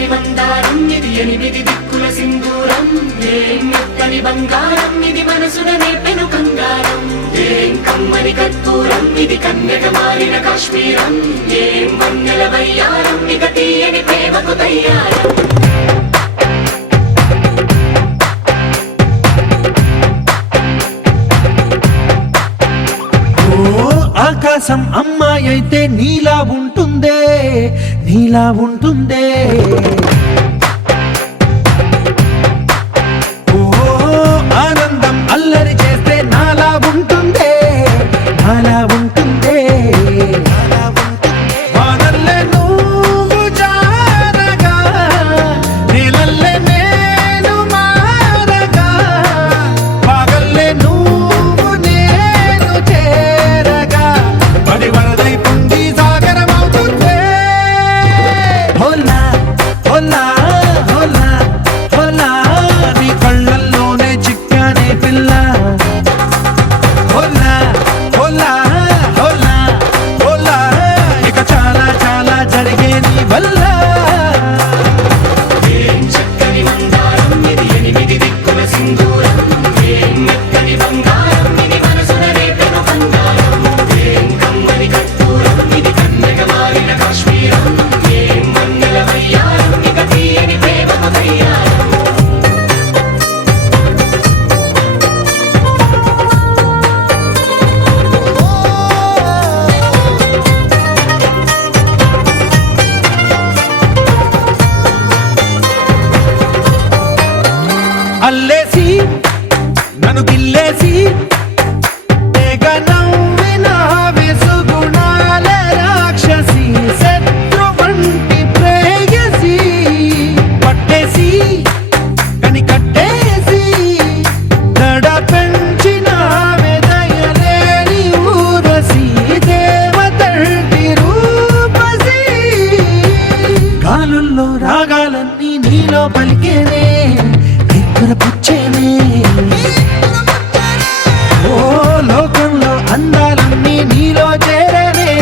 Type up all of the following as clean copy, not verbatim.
చక్కని మందారం ఇది ఎనిమిది దిక్కుల సింధూరం ఏం మెత్తని బంగారం ఇది మనసున నేపెను కంగారం ఏం కమ్మని కర్పూరం ఇది కన్యక మారిన కాశ్మీరం ఏం వన్నెల వయ్యారం ఇక తీయని ప్రేమకు తయ్యారం ఆకాశం అమ్మాయి అయితే నీలా ఉంటుందే నీలా ఉంటుందే ఓ ఆనందం అల్లరి చేస్తే నాలా ఉంటుందే నాలా ఉంటుందే వానల్లే నువ్వు జారగా నీలల్లే నేను మారగా పగల్లే నువ్వు నేను చేరగా పడి వరదై పొంగి సాగరమవుతుందే హోలా హోలా హోలా హోలా నీ కళ్ళల్లోనే చిక్కానే పిల్ల హోలా హోలా హోలా హోలా ఇక చాలా చాలా జరిగే నీ వల్ల ఏం చక్కని మందారం ఇది ఎనిమిది దిక్కుల సింధూరం ఏం మెత్తని బంగారం ఇది మనసున రేపెను కంగారం ఏం కమ్మని కర్పూరం ఇది కన్యక మారిన కాశ్మీరం ఏం వన్నెల వయ్యారం ఇక తీయని ప్రేమకు తయ్యారం అల్లేసి నన్ను గిల్లేసి తెగ నవ్విన వెసుగుణాల రాక్షసి శత్రు వంటి ప్రేయసి పట్టేసి కని కట్టేసి దడ పెంచిన వెదయలేని ఊరసి దేవతంటి రూపసి గాలుల్లో రాగాలన్నీ నీలో పలికేనే పుచ్చేనే ఓ లోకంలో అందాలన్నీ నీలో చేరనే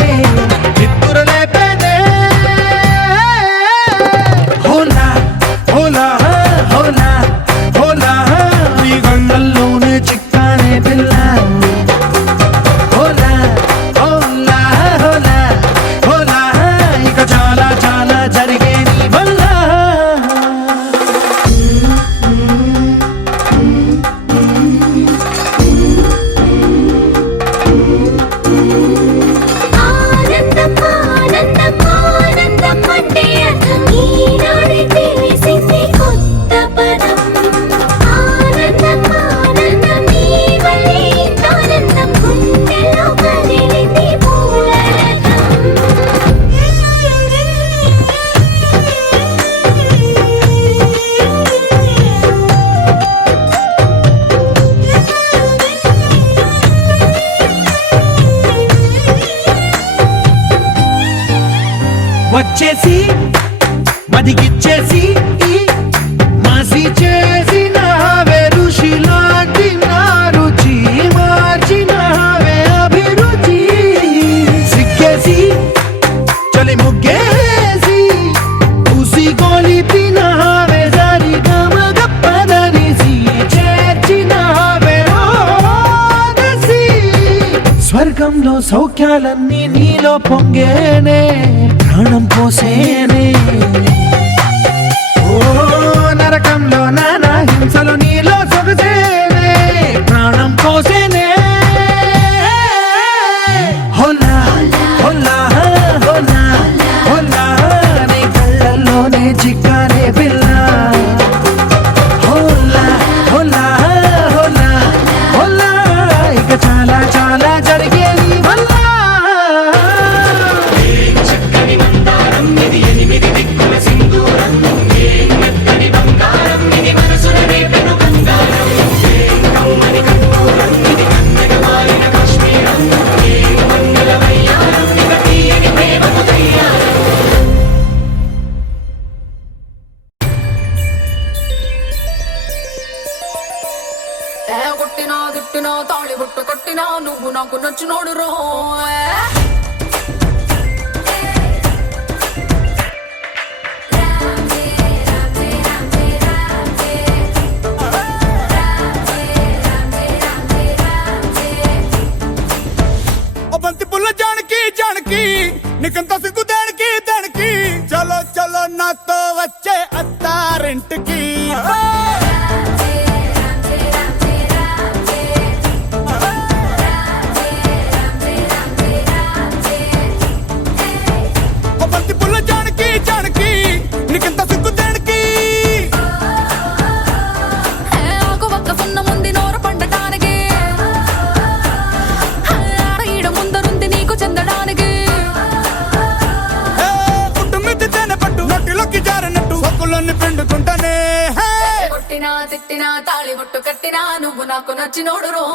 చిత్తురు లేపేనే హోలా హోలా హోలా హోలా నీ గంగల్లోనే చిక్కానే పిల్ల హోలా హోలా హోలా హోలా ఇక చాలా చాలా జరిగే నీ వల్ల ఆనందం ఆనందం ఆనందం అంటే అర్థం ఈనాడే తెలిసింది కొత్త పదం ఆనందం ఆనందం నీ వల్లే ఇంత ఆనందం గుండెల్లో కదిలింది పూల వచ్చేసి మదిగిచ్చేసి మాసి చేసినావే ఋషిలాంటి నా రుచి మార్చినావే అభిరుచి సిగ్గేసి చలి ముగ్గేసి ఉసి గొలిపినావే సరి గమగప్పదనిసి చేర్చినావే ఓదసి స్వర్గంలో సౌఖ్యాలన్నీ నీలో పొంగేనే ప్రాణం పోసేనే ఓ నరకంలో నానా హింసలో నీలో సొగసేనే ప్రాణం పోసేనే హోలా హోలా హోలా హోలా నీ కళ్ళల్లోనే చిక్కానే పిల్ల హోలా హోలా హోలా హోలా ఇక చాలా చాలా జరిగే నీ వల్ల చక్కని మందారం ఇది ఎనిమిది దిక్కుల సింధూరం ఏం మెత్తని బంగారం ఇది మనసున రేపెను కంగారం ఏం కమ్మని కర్పూరం ఇది కన్యక మారిన కాశ్మీరం ఏం వన్నెల వయ్యారం ఇక తీయని ప్రేమకు తయ్యారం కొట్టినా తిట్టినా తాళి బొట్టు కొట్టినా నువ్వు నాకు నచ్చినోడు రో నీకంత సిగ్గు దేనికి దేనికి చలో చలో నాతో వచ్చే అత్తారింటికి ఓ బంతి పుల్ల జానకి జానకి నీకంత సిగ్గు దేనికి ఆకు ఒక్క సున్న ముందు నోరు పండటానికి ఆడ ఈడ ముందరుంది నీకు చెందడానికి కుటుంబిద్ది తేనె పట్టు నోటిలోకి జారినట్టు సొక్కులన్నీ పిండుకుంటానే కొట్టినా తిట్టినా తాళి బొట్టు కట్టినా నువ్వు నాకు నచ్చినోడు రో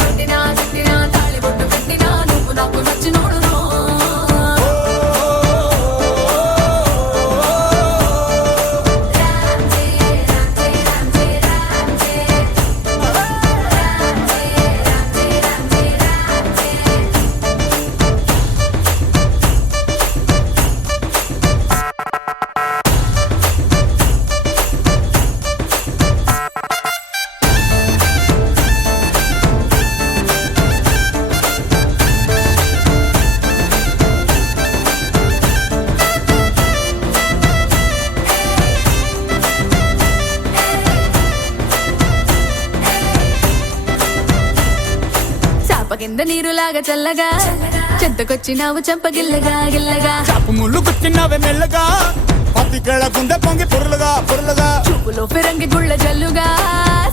కొట్టినా తిట్టినా తాళి బొట్టు కట్టినా నువ్వు నాకు నచ్చినోడు రో చాప కింద నీరులాగా చల్లగా చెత్తకొచ్చినావు చంపగిల్లగా గిల్లగా చాపు ముళ్ళు గుచ్చినవే మెల్లగా పత్తికేళ గుండె పొంగి పొరులుగా పొరులుగా చూపులో ఫిరంగి గుళ్ళ జల్లుగా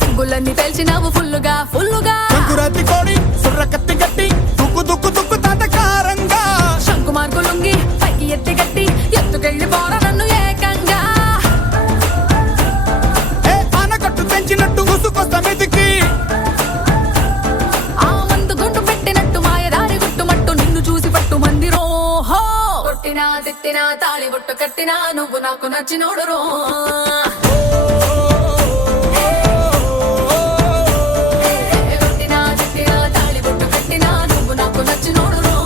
సిగ్గులన్నీ తెలిసినావు ఫుల్లుగా ఫుల్లుగా శంకురాతి కోడి సుర్ర కత్తి గట్టి దుక్కు దుక్కు దుక్కు తాటకారంగా శంకు మార్కు లుంగి పైకి ఎత్తి గట్టి ఎత్తుకెళ్ళి పోర నన్ను ఏకంగా ఆనకట్టు తెంచినట్టు గుసుకొస్తా మీదికి ఆ మందు గుంటు పెట్టినట్టు మాయదారి గుట్టుమట్టు నిన్ను చూసి పట్టు మంది రోహో కొట్టినా తిట్టినా తాళి బొట్టు కట్టినా నువ్వు నాకు నచ్చినోడు రో కొట్టినా తిట్టినా తాళి బొట్టు కట్టినా నువ్వు నాకు నచ్చినోడు రో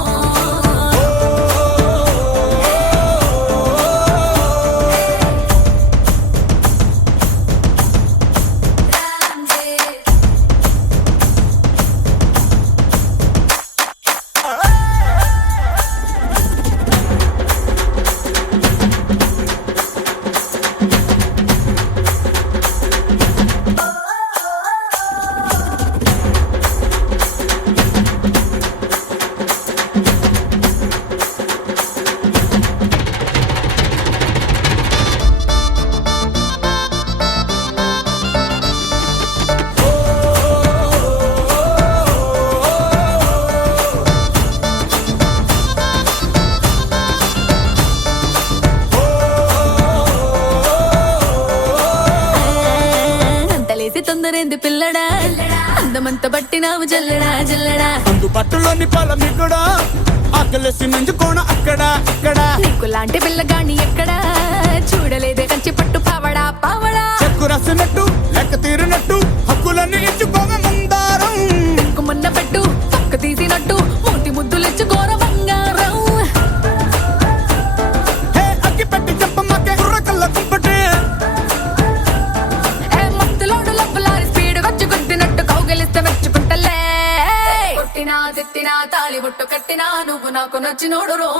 అంతలేసి తొందరేంది పిల్లడా అందమంత బట్టినావు జల్లడా జల్లడా అందు పట్టులోని పొలం ఇక్కడ ఆకలేసి నంచుకోన అక్కడ ఇక్కడ నీకు లాంటి పిల్లగాని ఎక్కడా చూడలేదే కంచి పట్టు పావడా పావడా చెక్కు రాసినట్టు లెక్క తీరినట్టు హక్కులన్నీ ఇచ్చుకోవే మందారం మొన్న పెట్టు పక్క తీసినట్టు మూతి ముద్దులిచ్చు ఘోర బంగారం అగ్గి పెట్టి చెప్పమ్మకే కుర్ర కళ్ళ కుంపటే మత్తులోడు లబ్బులారి స్పీడ్ వచ్చి గుద్దినట్టు కౌగిలిస్తే మెచ్చుకుంటలే కొట్టినా తిట్టినా తాళి బొట్టు కట్టినా నువ్వు నాకు నచ్చినోడు రో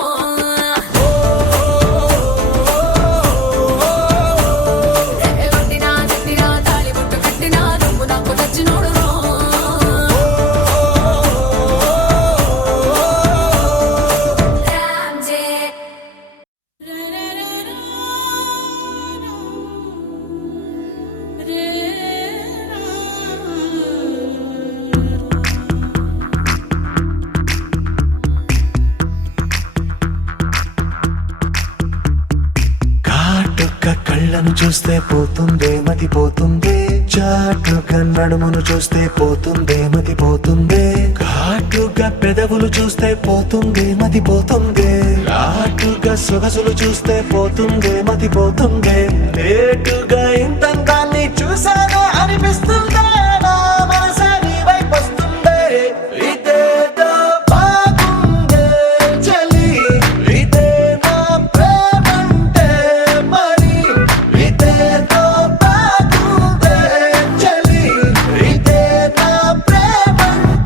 కొట్టినా తిట్టినా తాళి బొట్టు కట్టినా నువ్వు నాకు నచ్చినోడు రో కళ్ళను చూస్తే పోతుందే మతి పోతుందే చాటుగా నడుమును చూస్తే పోతుందే మతి పోతుందే ఘాటుగా పెదవులు చూస్తే పోతుందే మతి పోతుందే ఘాటుగా సొగసులు చూస్తే పోతుందే మతి పోతుందే లేటుగా ఇంతంగాన్ని చూసానే అనిపిస్తుందే నా మనసే నీ వైపు వస్తుందే ఇదేదో బాగుందే చలి ఇదే నా ప్రేమంటే మరి ఇదేదో బాగుందే చలి ఇదే నా ప్రేమంటే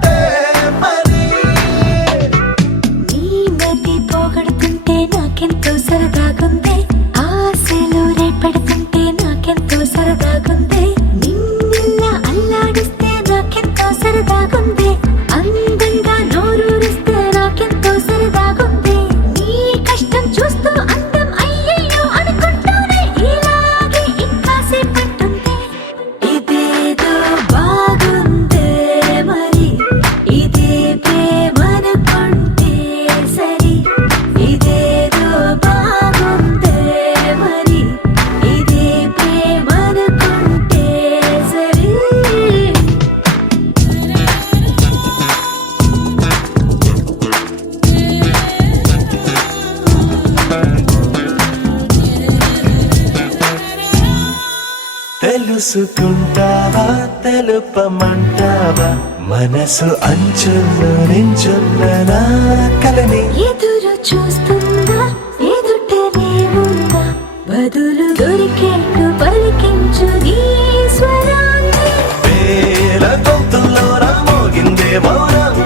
తెలుసుకుంటావా తెలుపమంటావా మనసు అంచుల్లో నించున్న నా కలని ఎదురు చూస్తుందా ఎదుటనే ఉందా బదులు దొరికేట్టు పలికించు నీ స్వరాన్ని వేల గొంతుల్లో మోగిందే మౌనం